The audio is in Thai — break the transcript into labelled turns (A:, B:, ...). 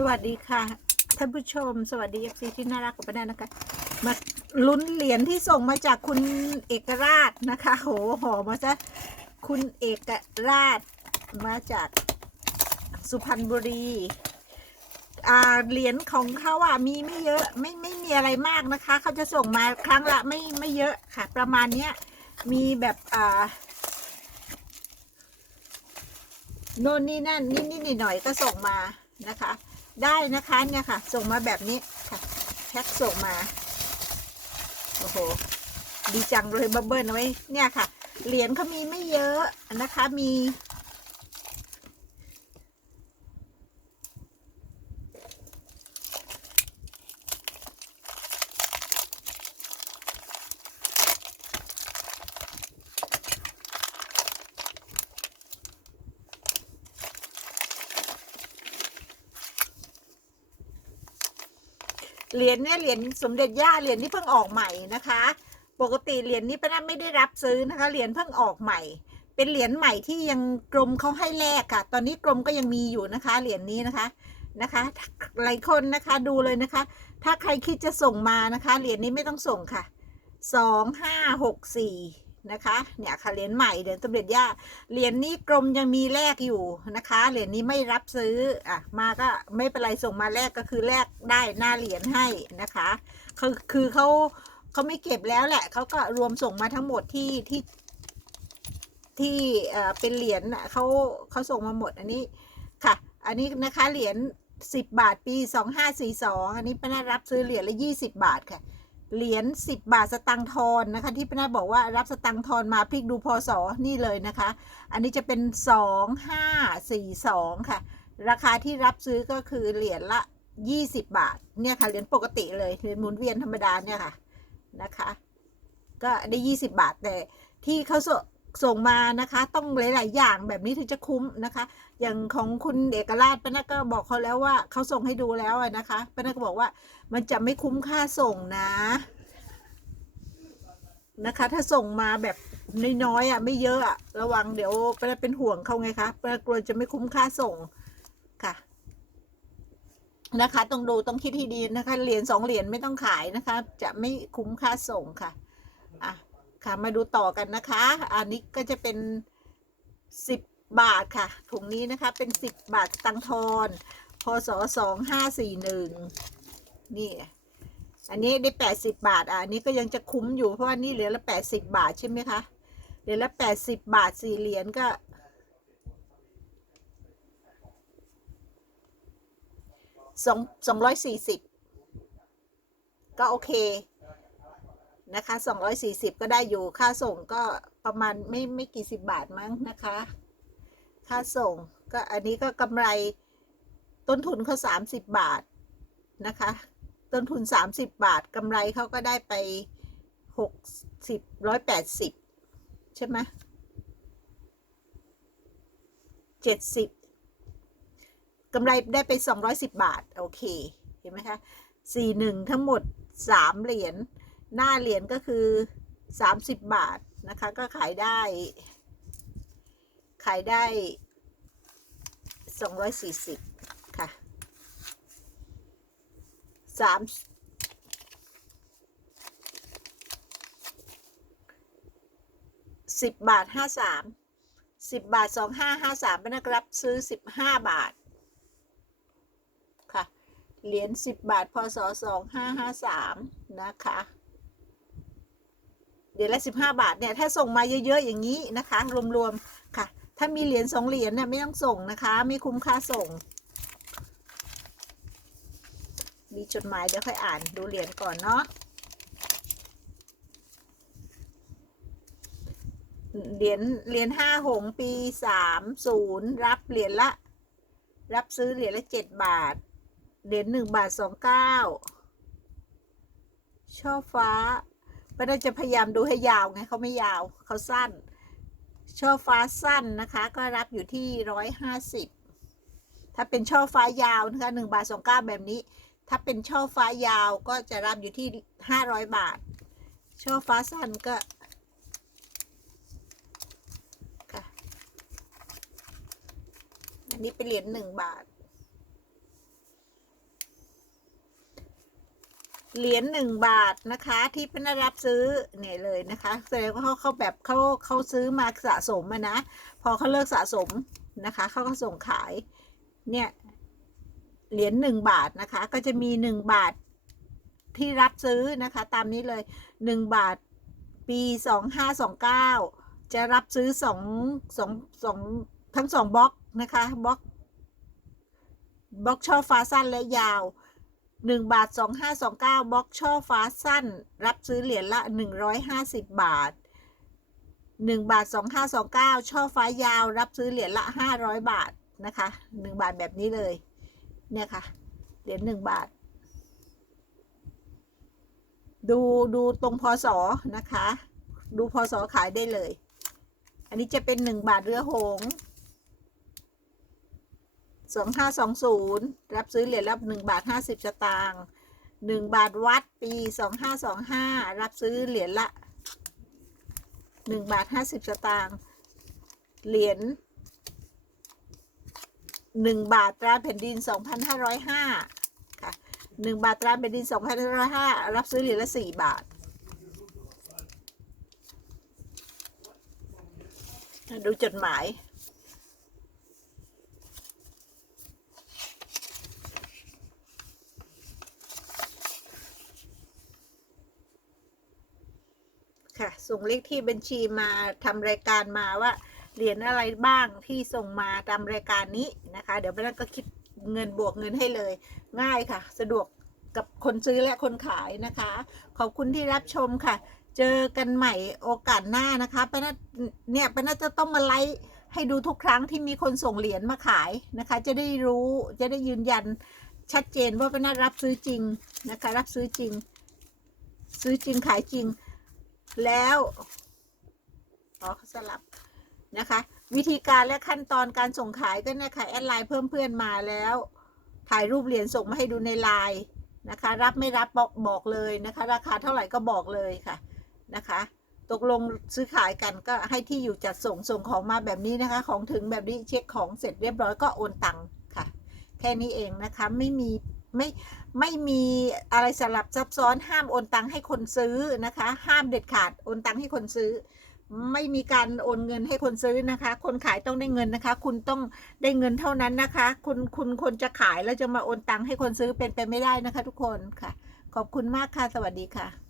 A: สวัสดีค่ะ ท่านผู้ชม สวัสดีเอฟซีที่น่ารักกับป้าแนนนะคะ มาลุ้นเหรียญที่ส่งมาจากคุณเอกราชนะคะ โหหอมาซะคุณเอกราชมาจากสุพรรณบุรีอ่าเหรียญของเขาอะมีไม่เยอะไม่ไม่มีอะไรมากนะคะ เขาจะส่งมาครั้งละไม่ไม่เยอะค่ะ ประมาณเนี้ยมีแบบอ่าโน่นนี่นั่นนิดนิดหน่อยก็ส่งมา นะคะ ได้นะคะเนี่ยค่ะ ส่งมาแบบนี้ค่ะแพ็คส่งมาโอ้โหดีจังเลยบับเบิ้ลเอาไว้เนี่ยค่ะ เหรียญเขามีไม่เยอะนะคะ มี เหรียญเนี่ยเหรียญสมเด็จย่าเหรียญที่เพิ่งออกใหม่นะคะ ปกติเหรียญนี้ป้านัทไม่ได้รับซื้อนะคะเหรียญเพิ่งออกใหม่ เป็นเหรียญใหม่ที่ยังกรมเขาให้แลกค่ะ ตอนนี้กรมก็ยังมีอยู่นะคะเหรียญนี้นะคะนะคะหลายคนนะคะดูเลยนะคะ ถ้าใครคิดจะส่งมานะคะเหรียญนี้ไม่ต้องส่งค่ะสองห้าหกสี่ นะคะเนี่ยค่ะเหรียญใหม่เหรียญสมเด็จย่าเหรียญนี้กรมยังมีแลกอยู่นะคะเหรียญนี้ไม่รับซื้ออะมาก็ไม่เป็นไรส่งมาแลกก็คือแลกได้หน้าเหรียญให้นะคะคือคือเขาเขาไม่เก็บแล้วแหละเขาก็รวมส่งมาทั้งหมดที่ที่ที่เอ่อเป็นเหรียญน่ะเขาเขาส่งมาหมดอันนี้ค่ะ อันนี้นะคะเหรียญสิบบาทปีสองห้าสี่สองอันนี้ป้านารับซื้อเหรียญละยี่สิบบาทค่ะ เหรียญสิบบาทสตังค์ทอนนะคะ ที่ป้านาบอกว่ารับสตังค์ทอนมาพลิกดูพศนี่เลยนะคะ อันนี้จะเป็นสองห้าสี่สองค่ะ ราคาที่รับซื้อก็คือเหรียญละยี่สิบบาท เนี่ยค่ะเหรียญปกติเลยเหรียญหมุนเวียนธรรมดาเนี่ยค่ะนะคะ ก็ได้ยี่สิบบาทแต่ที่เขาส่งส่งมานะคะ ต้องหลาย ๆ อย่างแบบนี้ถึงจะคุ้มนะคะ อย่างของคุณเอกราชป้านัทก็บอกเขาแล้วว่าเขาส่งให้ดูแล้วนะคะป้านัทก็บอกว่ามันจะไม่คุ้มค่าส่งนะ นะคะ ถ้าส่งมาแบบน้อยๆอะไม่เยอะอะระวังเดี๋ยวเป็นห่วงเขาไงคะป้านัทกลัวจะไม่คุ้มค่าส่งค่ะนะคะต้องดูต้องคิดให้ดีนะคะเหรียญสองเหรียญไม่ต้องขายนะคะ จะไม่คุ้มค่าส่งค่ะอะค่ะมาดูต่อกันนะคะ อันนี้ก็จะเป็นสิบบาทค่ะถุงนี้นะคะเป็นสิบบาทตังทอนพศสองห้าสี่หนึ่งนี่ อันนี้ได้แปดสิบบาทอะอันนี้ก็ยังจะคุ้มอยู่เพราะว่านี่เหรียญละแปดสิบบาทใช่ไหมคะเหรียญละแปดสิบบาทสี่เหรียญก็สองสองร้อยสี่สิบก็โอเคนะคะสองร้อยสี่สิบก็ได้อยู่ค่าส่งก็ประมาณไม่ไม่กี่สิบบาทมั้งนะคะ ค่าส่งก็อันนี้ก็กำไรต้นทุนเขาสามสิบบาทนะคะ ต้นทุนสามสิบบาทกำไรเขาก็ได้ไปหกสิบร้อยแปดสิบใช่ไหมเจ็ดสิบกำไรได้ไปสองร้อยสิบบาท โอเค เห็นไหมคะสี่หนึ่งทั้งหมดสามเหรียญหน้าเหรียญก็คือสามสิบบาท นะคะ ก็ขายได้ ขายได้สองร้อยสี่สิบ สามสิบบาทห้าสามสิบบาทสองห้าห้าสามเป็นนักรับซื้อสิบห้าบาท ค่ะ เหรียญสิบบาทพศสองห้าห้าสามนะคะเหรียญละสิบห้าบาทเนี่ยถ้าส่งมาเยอะๆอย่างนี้นะคะ รวมๆค่ะ ถ้ามีเหรียญสองเหรียญเนี่ยไม่ต้องส่งนะคะ ไม่คุ้มค่าส่ง มีจดหมายเดี๋ยวค่อยอ่านดูเหรียญก่อนเนาะเหรียญเหรียญห้าหงปีสามศูนย์รับเหรียญละ รับซื้อเหรียญละเจ็ดบาท เหรียญหนึ่งบาทสองเก้าช่อฟ้าก็น่าจะพยายามดูให้ยาวไงเขาไม่ยาวเขาสั้น ช่อฟ้าสั้นนะคะ ก็รับอยู่ที่ร้อยห้าสิบถ้าเป็นช่อฟ้ายาวนะคะหนึ่งบาทสองเก้าแบบนี้ ถ้าเป็นช่อฟ้ายาวก็จะรับอยู่ที่ห้าร้อยบาท ช่อฟ้าสั้นก็อันนี้เป็นเหรียญหนึ่งบาท เหรียญหนึ่งบาทนะคะ ที่เป็นรับซื้อเนี่ยเลยนะคะ แสดงว่าเขาเขาแบบเขาเขาซื้อมาสะสมมะนะ พอเขาเลิกสะสมนะคะ เขาก็ส่งขาย เนี่ย เหรียญหนึ่งบาทนะคะ ก็จะมีหนึ่งบาทที่รับซื้อนะคะ ตามนี้เลยหนึ่งบาทปีสองห้าสองเก้าจะรับซื้อสองสองสองทั้งสองบล็อกนะคะบล็อกบล็อกช่อฟ้าสั้นและยาวหนึ่งบาทสองห้าสองเก้าบล็อกช่อฟ้าสั้น รับซื้อเหรียญละหนึ่งร้อยห้าสิบบาทหนึ่งบาทสองห้าสองเก้าช่อฟ้ายาว รับซื้อเหรียญละห้าร้อยบาทนะคะหนึ่งบาทแบบนี้เลย เนี่ยค่ะ เหรียญหนึ่งบาท ดูดูตรงพศนะคะ ดูพศขายได้เลย อันนี้จะเป็นหนึ่งบาทเรือหงสองห้าสองศูนย์รับซื้อเหรียญละหนึ่งบาทห้าสิบสตางค์หนึ่งบาทวัดปีสองห้าสองห้ารับซื้อเหรียญละหนึ่งบาทห้าสิบสตางค์เหรียญ หนึ่งบาทตราแผ่นดินสองพันห้าร้อยห้าค่ะหนึ่งบาทตราแผ่นดินสองพันห้าร้อยห้ารับซื้อเหรียญละสี่บาทดูจดหมาย ค่ะ ส่งเลขที่บัญชีมาทำรายการมาว่า เหรียญอะไรบ้างที่ส่งมาตามรายการนี้นะคะ เดี๋ยวไปนั้นก็คิดเงินบวกเงินให้เลย ง่ายค่ะ สะดวกกับคนซื้อและคนขายนะคะ ขอบคุณที่รับชมค่ะ เจอกันใหม่โอกาสหน้านะคะป้าน่าเนี่ยป้าน่าจะต้องมาไลฟ์ให้ดูทุกครั้งที่มีคนส่งเหรียญมาขายนะคะ จะได้รู้จะได้ยืนยันชัดเจนว่าป้าน่ารับซื้อจริงนะคะ รับซื้อจริง ซื้อจริงขายจริง แล้วอ๋อสลับ นะคะ วิธีการและขั้นตอนการส่งขายก็เนี่ยค่ะแอดไลน์เพิ่มเพื่อนมาแล้ว ถ่ายรูปเหรียญส่งมาให้ดูในไลน์นะคะ รับไม่รับบอกบอกเลยนะคะ ราคาเท่าไหร่ก็บอกเลยค่ะนะคะ ตกลงซื้อขายกันก็ให้ที่อยู่จัดส่งส่งของมาแบบนี้นะคะ ของถึงแบบนี้เช็คของเสร็จเรียบร้อยก็โอนตังค่ะ แค่นี้เองนะคะไม่มีไม่ไม่มีอะไรสลับซับซ้อนห้ามโอนตังให้คนซื้อนะคะ ห้ามเด็ดขาดโอนตังให้คนซื้อ ไม่มีการโอนเงินให้คนซื้อนะคะ คนขายต้องได้เงินนะคะ คุณต้องได้เงินเท่านั้นนะคะ คุณคุณคนจะขายแล้วจะมาโอนตังค์ให้คนซื้อเป็นไปไม่ได้นะคะ ทุกคนค่ะ ขอบคุณมากค่ะ สวัสดีค่ะ